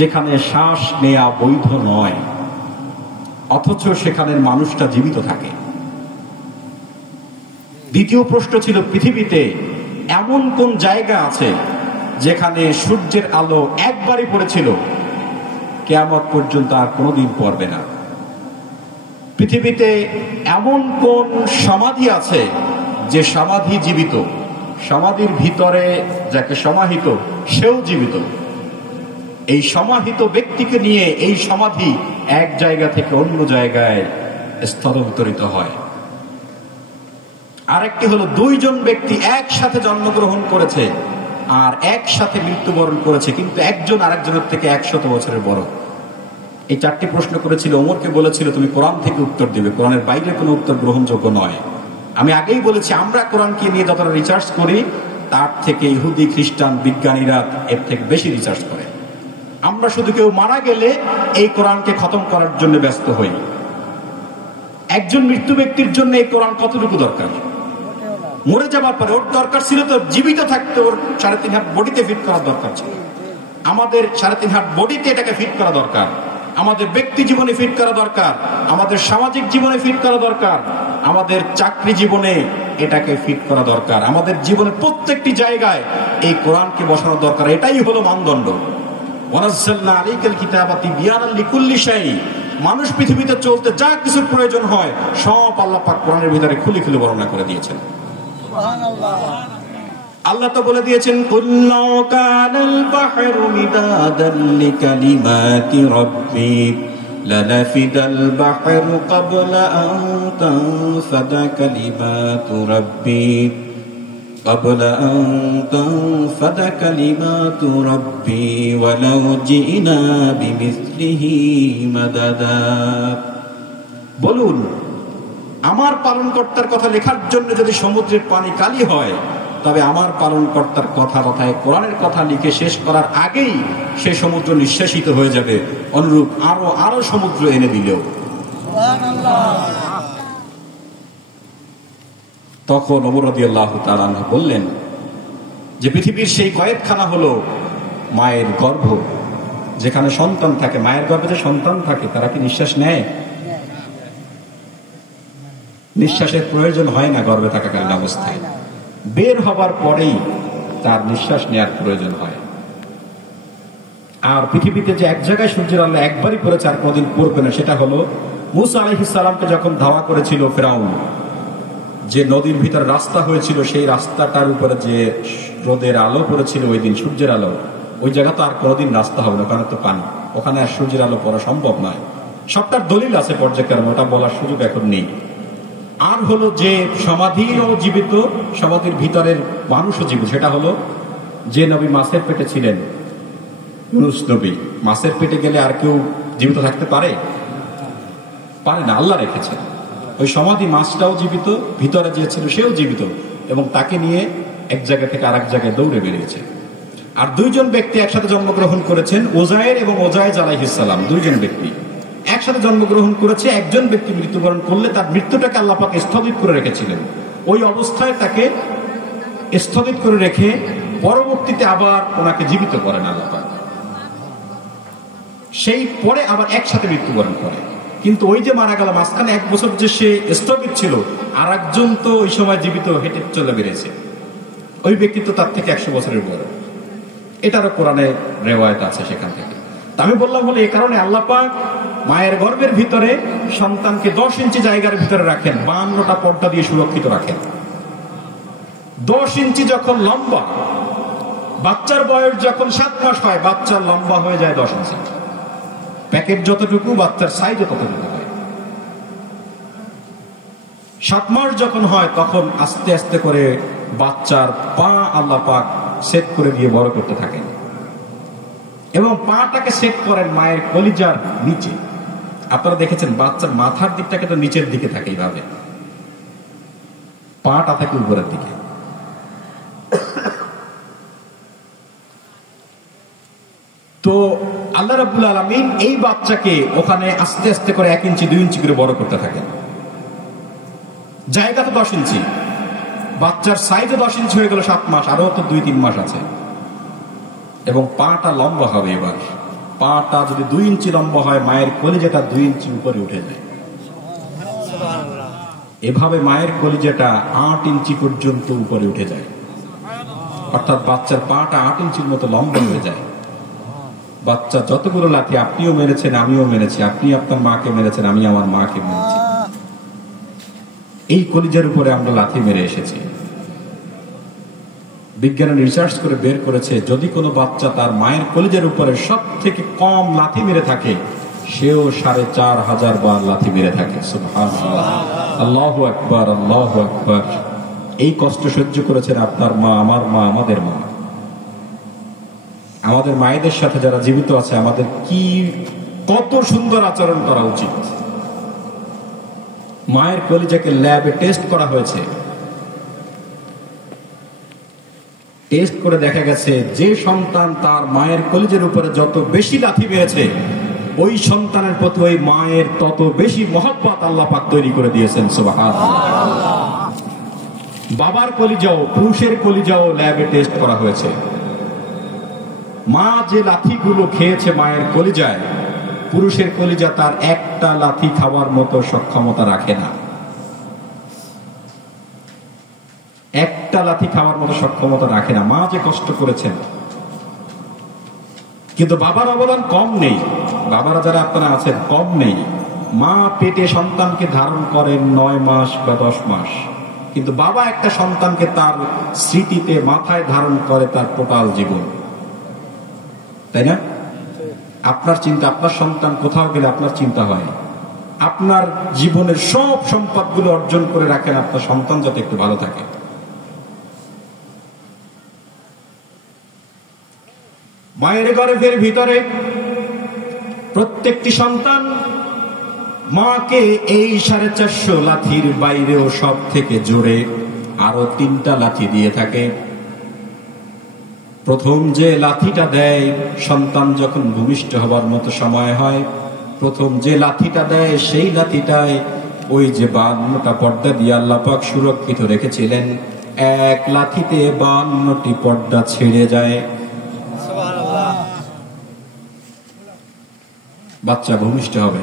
যেখানে শ্বাস নেওয়া বৈধ নয় অথচ সেখানের মানুষটা জীবিত থাকে? দ্বিতীয় প্রশ্ন ছিল পৃথিবীতে এমন কোন জায়গা আছে যেখানে সূর্যের আলো একবারই পড়েছিল, কিয়ামত পর্যন্ত আর কোনোদিন পড়বে না? পৃথিবীতে এমন কোন সমাধি আছে যে সমাধি জীবিত, সমাধির ভিতরে যাকে সমাহিত সেও জীবিত? এই সমাহিত ব্যক্তিকে নিয়ে এই সমাধি এক জায়গা থেকে অন্য জায়গায় স্থানান্তরিত হয়। আরেকটি হলো 2 জন ব্যক্তি একসাথে জন্মগ্রহণ করেছে আর একসাথে মৃত্যুবরণ করেছে, কিন্তু একজন আরেকজনের থেকে 100 বছরের বড়। এই 4টি প্রশ্ন করেছিল, ওমরকে বলেছিল তুমি কোরআন থেকে উত্তর দিবে, কোরআনের বাইরে কোনো উত্তর গ্রহণযোগ্য নয়। আমি আগেই বলেছি আমরা কোরআনকে নিয়ে যতটা রিসার্চ করি তার থেকে ইহুদি খ্রিস্টান বিজ্ঞানীরা এর থেকে বেশি রিসার্চ করে। আমরা শুধু কেউ মারা গেলে এই কোরআনকে খতম করার জন্য ব্যস্ত হই। একজন মৃত্যু ব্যক্তির জন্য এই কোরআন কতটুকু দরকার? মরে যাবার পরে ওর দরকার ছিল তো জীবিত থাকতে ওর 3.5 হাত বডিতে ফিট করার দরকার ছিল। আমাদের 3.5 হাত বডিতে এটাকে ফিট করা দরকার, আমাদের ব্যক্তি জীবনে ফিট করা দরকার, আমাদের সামাজিক জীবনে ফিট করা দরকার, আমাদের চাকরি জীবনে এটাকে ফিট করা দরকার, আমাদের জীবনের প্রত্যেকটি জায়গায় এই কোরআনকে বসানো দরকার। এটাই হলো মানদণ্ড। ওয়ানাজ্জালনা আলাইকাল কিতাবা তিবয়ানাল লিকুল্লি শাই। মানুষ পৃথিবীতে চলতে যা কিছু প্রয়োজন হয় সব আল্লাহ পাক কোরআনের ভিতরে খুলে খুলে বর্ণনা করে দিয়েছেন। সুবহানাল্লাহ। আল্লাহ তো বলে দিয়েছেন কুল্লাউ কানাল বাহরু মিদাদান লিকালিমাতি রাব্বি লানাফিদাল বাহরু ক্বাবলা আন তানফাদা কালিমাতু রাব্বি ক্বাবলা আন তানফাদা কালিমাতু রাব্বি ওয়ালাউ জিনা বিমিসলিহি মাদাদা। বলুন আমার পালনকর্তার কথা লেখার জন্য যদি সমুদ্রের পানি কালি হয় তবে আমার পালনকর্তার কথায় কোরআনের কথা লিখে শেষ করার আগেই সে সমুদ্র নিঃশেষিত হয়ে যাবে, অনুরূপ আরো সমুদ্র এনে দিলেও। তখন ওমর রাদিয়াল্লাহু তাআলা আনহু বললেন যে পৃথিবীর সেই কয়েকখানা হলো মায়ের গর্ভ, যেখানে সন্তান থাকে। মায়ের গর্ভে যে সন্তান থাকে তারা কি নিঃশ্বাস নেয়? নিঃশ্বাসের প্রয়োজন হয় না গর্ভে থাকাকালীন অবস্থায়, বের হবার পরেই তার নিঃশ্বাস নেওয়ার প্রয়োজন হয়। আর পৃথিবীতে যে এক জায়গায় সূর্যের আলো একবারই পড়েছে আর কোনোদিন পড়বে না, সেটা হলো মূসা আলাইহিস সালামকে যখন ধাওয়া করেছিল ফেরাউন, যে নদীর ভিতর রাস্তা হয়েছিল সেই রাস্তাটার উপরে যে রোদের আলো পড়েছিল ওই দিন, সূর্যের আলো, ওই জায়গা তো আর কোনোদিন রাস্তা হবে না, ওখানে তো পানি, ওখানে আর সূর্যের আলো পড়া সম্ভব নয়। সবটার দলিল আছে পর্যায়ক্রমে, ওটা বলার সুযোগ এখন নেই। আর হলো যে সমাধিও জীবিত, সমাধির ভিতরের মানুষও জীবিত, সেটা হলো যে নবী মাছের পেটে ছিলেন, ইউনূস নবী। মাছের পেটে গেলে আর কেউ জীবিত থাকতে পারে না, আল্লাহ রেখেছেন। ওই সমাধি মাছটাও জীবিত, ভিতরে যে ছিল সেও জীবিত, এবং তাকে নিয়ে এক জায়গা থেকে আরেক জায়গায় দৌড়ে বেরিয়েছে। আর দুইজন ব্যক্তি একসাথে জন্মগ্রহণ করেছেন, ওজায়ের এবং ওজায়েজ আলাইহিস সালাম, দুইজন ব্যক্তি একসাথে জন্মগ্রহণ করেছে। একজন ব্যক্তি মৃত্যুবরণ করলে তার মৃত্যুটাকে আল্লাহ পাক স্থগিত করে রেখেছিলেন। ওই অবস্থায় তাকে স্থগিত করে রেখে পরবর্তীতে আবার ওনাকে জীবিত করেন আল্লাহ পাক, সেই পরে আবার একসাথে মৃত্যুবরণ করে। কিন্তু ওই যে মারা গেল, মাঝখানে 1 বছর যে সে স্থগিত ছিল, আর একজন তো ওই সময় জীবিত হেঁটে চলে বেরিয়েছে, ওই ব্যক্তি তো তার থেকে 100 বছরের বড়। এটারও কোরআনে রেওয়ায়েত আছে সেখান থেকে। তা আমি বললাম হলো এই কারণে আল্লাহ পাক মায়ের গর্ভের ভিতরে সন্তানকে 10 ইঞ্চি জায়গার ভিতরে রাখেন, 52টা পর্দা দিয়ে সুরক্ষিত রাখেন। 10 ইঞ্চি যখন লম্বা, বাচ্চার বয়স যখন 7 মাস হয়, বাচ্চার লম্বা হয়ে যায় 10 ইঞ্চি। প্যাকেট যতটুকু, বাচ্চার সাইজ ততটুকু হয়। 7 মাস যখন হয়, তখন আস্তে আস্তে করে বাচ্চার পা আল্লাহ পাক সেট করে দিয়ে বড় করতে থাকেন, এবং পাটাকে সেট করেন মায়ের কলিজার নিচে। আপনারা দেখেছেন বাচ্চার মাথার দিকটাকে তো নিচের দিকে থাকে, এইভাবে পাটা থাকে উপরের দিকে। তো আল্লাহ রাব্বুল আলামিন এই বাচ্চাকে ওখানে আস্তে আস্তে করে 1 ইঞ্চি 2 ইঞ্চি করে বড় করতে থাকেন। জায়গা তো 10 ইঞ্চি, বাচ্চার সাইজও 10 ইঞ্চি হয়ে গেল 7 মাস, আরো তো 2-3 মাস আছে। এবং পাটা লম্বা হবে। এবার পাটা যদি 2 ইঞ্চি লম্বা হয়, মায়ের কলিজাটা 2 ইঞ্চি উপরে উঠে যায়। এভাবে মায়ের কলিজাটা 8 ইঞ্চি পর্যন্ত উপরে উঠে যায়, অর্থাৎ বাচ্চার পাটা 8 ইঞ্চির মতো লম্বা হয়ে যায়। বাচ্চা যতগুলো লাথি আপনিও মেরেছেন, আমিও মেরেছি, আপনি আপনার মাকে মেরেছেন, আমি আমার মাকে মেরেছি, এই কলিজার উপরে আমরা লাথি মেরে এসেছি। বিজ্ঞানী রিসার্চ করে বের করেছে, যদি কোনো বাচ্চা তার মায়ের কলিজার উপরে সব থেকে কম লাথি মেরে থাকে, সেও 4500 বার লাথি মেরে থাকে। সুবহানাল্লাহ, আল্লাহু আকবার, আল্লাহু আকবার। এই কষ্ট সহ্য করেছেন আপনার মা, আমার মা, আমাদের মা। আমাদের মায়েদের সাথে যারা জীবিত আছে, আমাদের কি কত সুন্দর আচরণ করা উচিত। মায়ের কলিজাকে ল্যাবে টেস্ট করা হয়েছে, টেস্ট করে দেখা গেছে যে সন্তান তার মায়ের কলিজার উপরে যত বেশি লাথি মেরেছে, ওই সন্তানের প্রতি ওই মায়ের তত বেশি মহব্বত আল্লাহ পাক তৈরি করে দিয়েছেন। সুবহানাল্লাহ। বাবার কলিজাও, পুরুষের কলিজাও ল্যাবে টেস্ট করা হয়েছে। মা যে লাথিগুলো খেয়েছে মায়ের কলিজায়, পুরুষের কলিজা তার একটা লাথি খাওয়ার মতো সক্ষমতা রাখে না, একটা লাথি খাওয়ার মতো সক্ষমতা রাখে না। মা যে কষ্ট করেছেন, কিন্তু বাবার অবদান কম নেই। বাবারা যারা আপনারা আছেন, কম নেই। মা পেটে সন্তানকে ধারণ করেন 9 মাস বা 10 মাস, কিন্তু বাবা একটা সন্তানকে তার স্মৃতিতে, মাথায় ধারণ করে তার টোটাল জীবন, তাই না? আপনার চিন্তা, আপনার সন্তান কোথাও গেলে আপনার চিন্তা হয়, আপনার জীবনের সব সম্পদগুলো অর্জন করে রাখেন আপনার সন্তান যাতে একটু ভালো থাকে। মায়ের গর্ভের ভিতরে প্রত্যেকটি সন্তান মাকে এই 450 লাথির বাইরেও সব থেকে জোরে আরো 3টা লাথি দিয়ে থাকে। প্রথম যে লাথিটা দেয় সন্তান যখন ভূমিষ্ঠ হবার মতো সময় হয়, প্রথম যে লাথিটা দেয় সেই লাথিটায় ওই যে 52টা পর্দা দিয়ে আল্লাহ পাক সুরক্ষিত রেখেছিলেন, এক লাথিতে 52টি পর্দা ছেড়ে যায়। বাচ্চা ভূমিষ্ঠ হবে।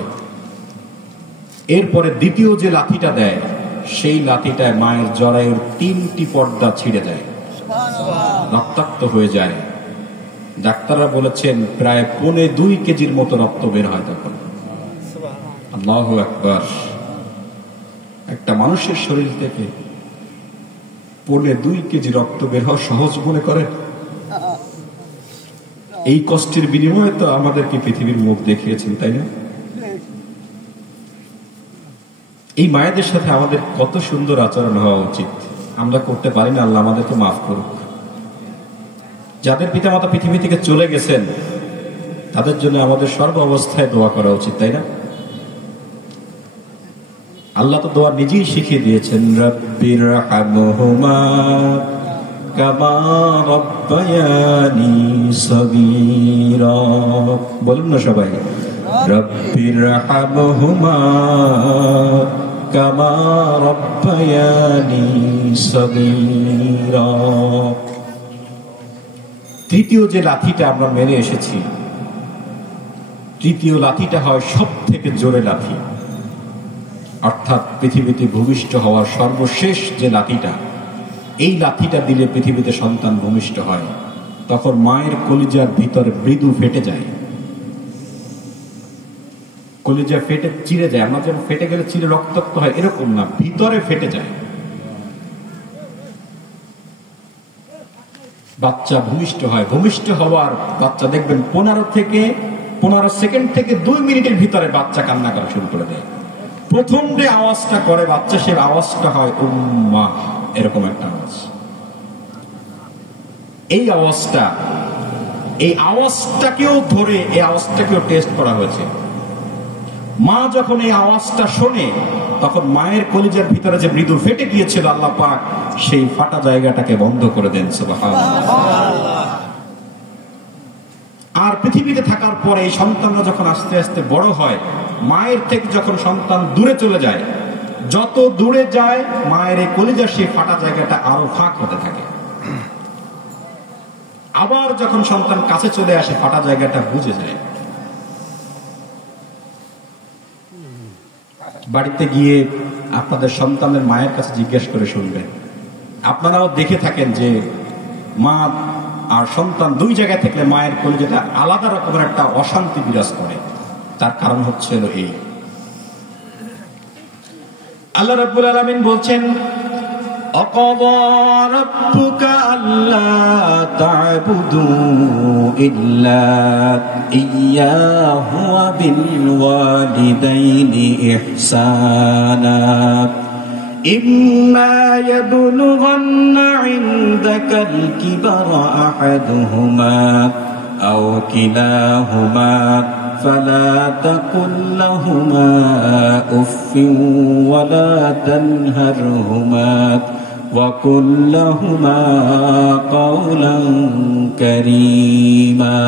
এরপরে দ্বিতীয় যে লাথিটা দেয়, সেই লাথিটায় মায়ের জরায়ুর 3টি পর্দা ছিঁড়ে যায়, রক্তাক্ত হয়ে যায়। ডাক্তাররা বলেছেন প্রায় 1.25 কেজির মতো রক্ত বের হয় তখন। আল্লাহু আকবার। একটা মানুষের শরীর থেকে 1.25 কেজি রক্ত বের হওয়া সহজ মনে করেন? এই কষ্টের বিনিময়ে তো আমাদেরকে পৃথিবীর মুখ দেখিয়েছেন, তাই না? এই মায়েদের সাথে আমাদের কত সুন্দর আচরণ হওয়া উচিত, আমরা করতে পারি না। আল্লাহ আমাদেরকে মাফ করুক। যাদের পিতামাতা পৃথিবী থেকে চলে গেছেন তাদের জন্য আমাদের সর্ব অবস্থায় দোয়া করা উচিত, তাই না? আল্লাহ তো দোয়া নিজেই শিখিয়ে দিয়েছেন, রব্বিরহামহুমা কামা রব্বায়ানি সগীরা। বলুন না সবাই, রব্বিরহামহুমা কামা রব্বায়ানি সগীরা। তৃতীয় যে লাঠিটা আমরা মেরে এসেছি, তৃতীয় লাঠিটা হয় সব থেকে জোরে লাঠি, অর্থাৎ পৃথিবীতে ভূমিষ্ঠ হওয়ার সর্বশেষ যে লাঠিটা, এই লাঠিটা দিলে পৃথিবীতে সন্তান ভূমিষ্ঠ হয়। তখন মায়ের কলিজার ভিতরে মৃদু ফেটে যায়, কলিজা ফেটে চিড়ে যায়। আমরা যেমন ফেটে গেলে চিড়ে রক্তাক্ত হয়, এরকম না, ভিতরে ফেটে যায়। বাচ্চা ভূমিষ্ঠ হয়। ভূমিষ্ঠ হওয়ার বাচ্চা দেখবেন 15 সেকেন্ড থেকে 2 মিনিটের ভিতরে বাচ্চা কান্না করা শুরু করে দেয়। প্রথম যে আওয়াজটা করে বাচ্চা, সে আওয়াজটা হয় উম্মা, এরকম একটা আওয়াজ। এই আওয়াজটাকেও ধরে, এই আওয়াজটাকেও টেস্ট করা হয়েছে। মা যখন এই আওয়াজটা শোনে, তখন মায়ের কলিজার ভিতরে যে মৃদু ফেটে গিয়েছিল, আল্লাহ পাক সেই ফাটা জায়গাটাকে বন্ধ করে দেন। সুবহানাল্লাহ। আর পৃথিবীতে থাকার পরে এই সন্তানরা যখন আস্তে আস্তে বড় হয়, মায়ের থেকে যখন সন্তান দূরে চলে যায়, যত দূরে যায় মায়ের এই কলিজার সেই ফাটা জায়গাটা আরো ফাঁক হতে থাকে। আবার যখন সন্তান কাছে চলে আসে, ফাটা জায়গাটা বুঝে যায়। বাড়িতে গিয়ে আপনাদের সন্তানের মায়ের কাছে জিজ্ঞেস করে শুনবেন। আপনারাও দেখে থাকেন যে মা আর সন্তান দুই জায়গায় থাকলে মায়ের কলিজাটা আলাদা রকমের একটা অশান্তি বিরাজ করে। তার কারণ হচ্ছে এই, আল্লাহ রাব্বুল আলামিন বলছেন, অকাযা রাব্বুকা আল্লা তা'বুদু ইল্লা ইয়্যাহু ওয়া বিল ওয়ালিদাইনি ইহসানা ইম্মা ইয়াবলুগান্না ইনদাকাল কিবারা আহাদুহুমা আও কিলাহুমা فلا تقل لهما أف ولا تنهرهما وقل لهما قولا كريما।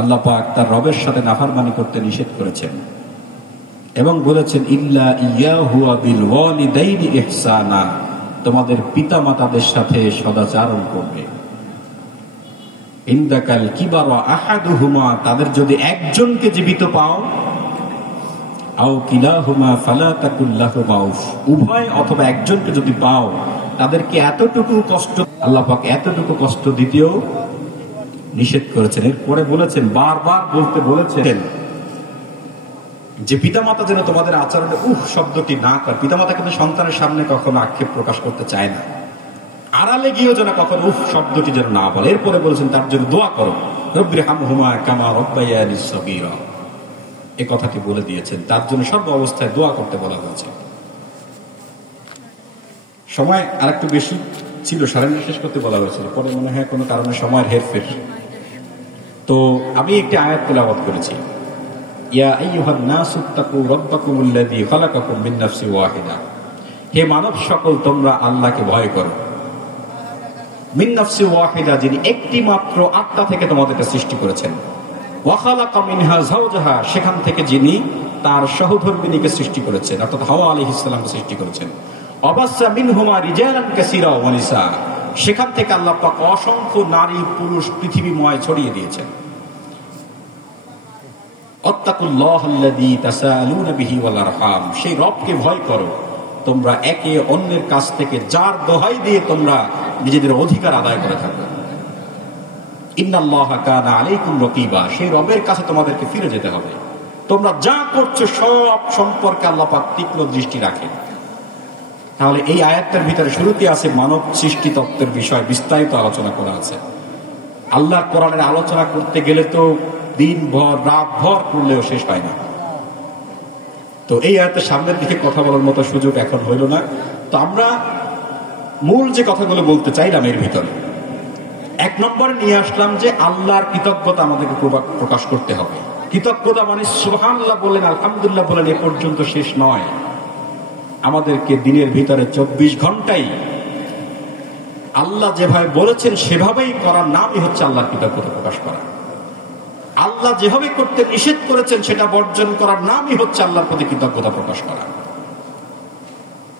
আল্লাহ পাক তার রবের সাথে নাফরমানি করতে নিষেধ করেছেন এবং বলেছেন, ইল্লা ইয়াহু ওয়া বিল ওয়ালিদাইনি ইহসানা, তোমাদের পিতামাতাদের সাথে সদাচরণ করবে। ইনদাকাল কিবারা আহাদুহুমা, তাদের যদি একজনকে জীবিত পাও, আও কিলাহুমা ফালা তাকুল লাহুমা উফ, উভয় অথবা একজনকে যদি পাও, তাদেরকে এতটুকু কষ্ট, আল্লাহ পাক এতটুকু কষ্ট দিতেও নিষেধ করেছেন। এরপরে বলেছেন, বারবার বলতে বলেছেন যে পিতামাতা যেন তোমাদের আচরণে উফ শব্দটি না করে। পিতামাতা কিন্তু সন্তানের সামনে কখনো আক্ষেপ প্রকাশ করতে চায় না, আড়ালে গিয়েও যেন কখনো উফ শব্দটি যেন না বলে। এরপরে বলেছেন তার জন্য দোয়া করো, রব্বিরহামহুমা কামা রব্বায়ানি সগীরা, এই কথাটি বলে দিয়েছেন। তার জন্য সর্ব অবস্থায় দোয়া করতে বলা হয়েছে। সময় আরেকটু বেশি ছিল, 9:30 শেষ করতে বলা হয়েছিল, পরে মনে হয় কোনো কারণে সময়ের হেরফের। তো আমি একটি আয়াত তেলাওয়াত করেছি, ইয়া আইয়ুহান নাসু তাকু রাব্বাকুমুল্লাযী খালাকাকুম মিন নাফসিন ওয়াহিদা, হে মানব সকল তোমরা আল্লাহকে ভয় করো। মিন নাফসিন ওয়াহিদা, যিনি একটি মাত্র আত্মা থেকে তোমাদেরকে সৃষ্টি করেছেন। ওয়া খালাকা মিনহা যাওজাহা, সেখান থেকে যিনি তার সহধর্মিণীকে সৃষ্টি করেছেন, অর্থাৎ হাওয়া আলাইহিস সালামকে সৃষ্টি করেছেন। অবাসা মিনহুমা রিজালান কাসীরা ওয়া নিসা, সেখান থেকে আল্লাহ পাক অসংখ্য নারী পুরুষ পৃথিবীময় ছড়িয়ে দিয়েছেন। আত্তাকুল্লাহাল্লাযী তাসাআলুনা বিহি ওয়াল আরহাম, সেই রবকে ভয় করো তোমরা একে অন্যের কাছ থেকে, যার দোহাই দিয়ে তোমরা নিজেদের অধিকার আদায় করে থাকো। ইন্নাল্লাহা কানা আলাইকুম রাকিবা, সেই রবের কাছে তোমাদেরকে ফিরে যেতে হবে। তোমরা যা করছো সব সম্পর্কে আল্লাহ পাক তীক্ষ্ণ দৃষ্টি রাখেন। তাহলে এই আয়াতের ভিতরে শুরুতে আছে মানব সৃষ্টি তত্ত্বের বিষয় বিস্তারিত আলোচনা করা আছে। আল্লাহর কোরআনের আলোচনা করতে গেলে তো দিন ভর রাত ভর করলেও শেষ হয় না। তো এই আয়াতের সামনের দিকে কথা বলার মতো সুযোগ এখন হইল না। তো আমরা মূল যে কথাগুলো বলতে চাইলাম এর ভিতরে 1 নম্বরে নিয়ে আসলাম যে আল্লাহর কৃতজ্ঞতা আমাদেরকে প্রকাশ করতে হবে। কৃতজ্ঞতা মানে সুবহানাল্লাহ বলেন, আলহামদুলিল্লাহ বলেন, এ পর্যন্ত শেষ নয়। আমাদেরকে দিনের ভিতরে 24 ঘন্টাই আল্লাহ যেভাবে বলেছেন সেভাবেই করার নামই হচ্ছে আল্লাহর কৃতজ্ঞতা প্রকাশ করা। আল্লাহ যেভাবে করতে নিষেধ করেছেন সেটা বর্জন করার নামই হচ্ছে আল্লাহর প্রতি কৃতজ্ঞতা প্রকাশ করা।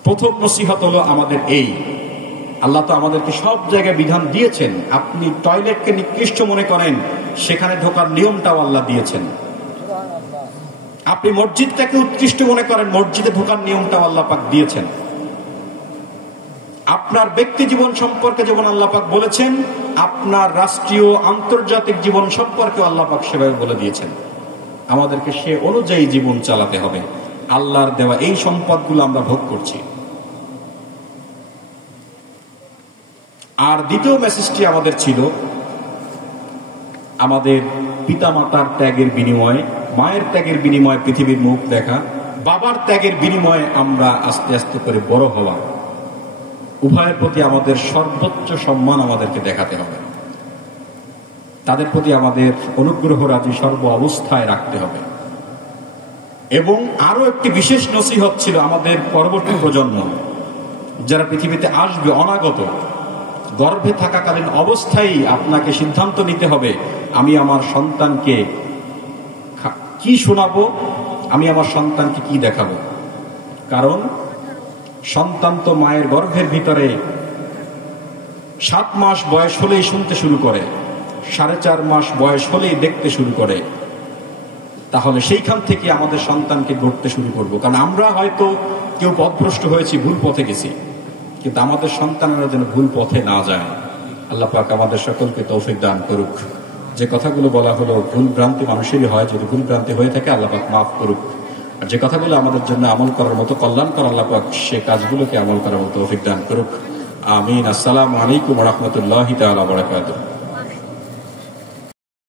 প্রথম নসিহত হলো আমাদের এই, আল্লাহ তো আমাদেরকে সব জায়গায় বিধান দিয়েছেন। আপনি টয়লেটকে নিকৃষ্ট মনে করেন, সেখানে ঢোকার নিয়মটাও আল্লাহ দিয়েছেন। আপনি মসজিদটাকে উৎকৃষ্ট মনে করেন, মসজিদে ঢোকার নিয়মটাও আল্লাহ পাক দিয়েছেন। আপনার ব্যক্তি জীবন সম্পর্কে যেমন আল্লাহ পাক বলেছেন, আপনার রাষ্ট্রীয় আন্তর্জাতিক জীবন সম্পর্কে আল্লাহ পাক সেভাবে বলে দিয়েছেন। আমাদেরকে সে অনুযায়ী জীবন চালাতে হবে। আল্লাহর দেওয়া এই সম্পদগুলো আমরা ভোগ করছি। আর দ্বিতীয় মেসেজটি আমাদের ছিল, আমাদের পিতামাতার ত্যাগের বিনিময়ে, মায়ের ত্যাগের বিনিময়ে পৃথিবীর মুখ দেখা, বাবার ত্যাগের বিনিময়ে আমরা আস্তে আস্তে করে বড় হওয়া, উভয়ের প্রতি আমাদের সর্বোচ্চ সম্মান আমাদেরকে দেখাতে হবে। তাদের প্রতি আমাদের অনুগ্রহ রাজি সর্ব অবস্থায় রাখতে হবে। এবং আরো একটি বিশেষ নসিহত ছিল আমাদের পরবর্তী প্রজন্ম যারা পৃথিবীতে আসবে, অনাগত, গর্ভে থাকাকালীন অবস্থায় আপনাকে সিদ্ধান্ত নিতে হবে, আমি আমার সন্তানকে কি শোনাবো, আমি আমার সন্তানকে কি দেখাবো। কারণ সন্তান তো মায়ের গর্ভের ভিতরে 7 মাস বয়স হলেই শুনতে শুরু করে, 4.5 মাস বয়স হলেই দেখতে শুরু করে। তাহলে সেইখান থেকে আমাদের সন্তানকে গড়তে শুরু করব। কারণ আমরা হয়তো কেউ পথভ্রষ্ট হয়েছি, ভুল পথে গেছি, কিন্তু আমাদের সন্তানেরা যেন ভুল পথে না যায়। আল্লাহ পাক আমাদের সকলকে তৌফিক দান করুক। যে কথাগুলো বলা হলো ভুল ভ্রান্তি মানুষেরই হয়, যদি ভুল ভ্রান্তি হয়ে থাকে আল্লাহ পাক মাফ করুক। আর যে কথাগুলো আমাদের জন্য আমল করার মতো কল্যাণকর, আল্লাহ পাক সে কাজগুলোকে আমল করার মতো তৌফিক দান করুক। আমিন। আসসালামু আলাইকুম ওয়া রাহমাতুল্লাহি তাআলা ওয়া বারাকাতুহু।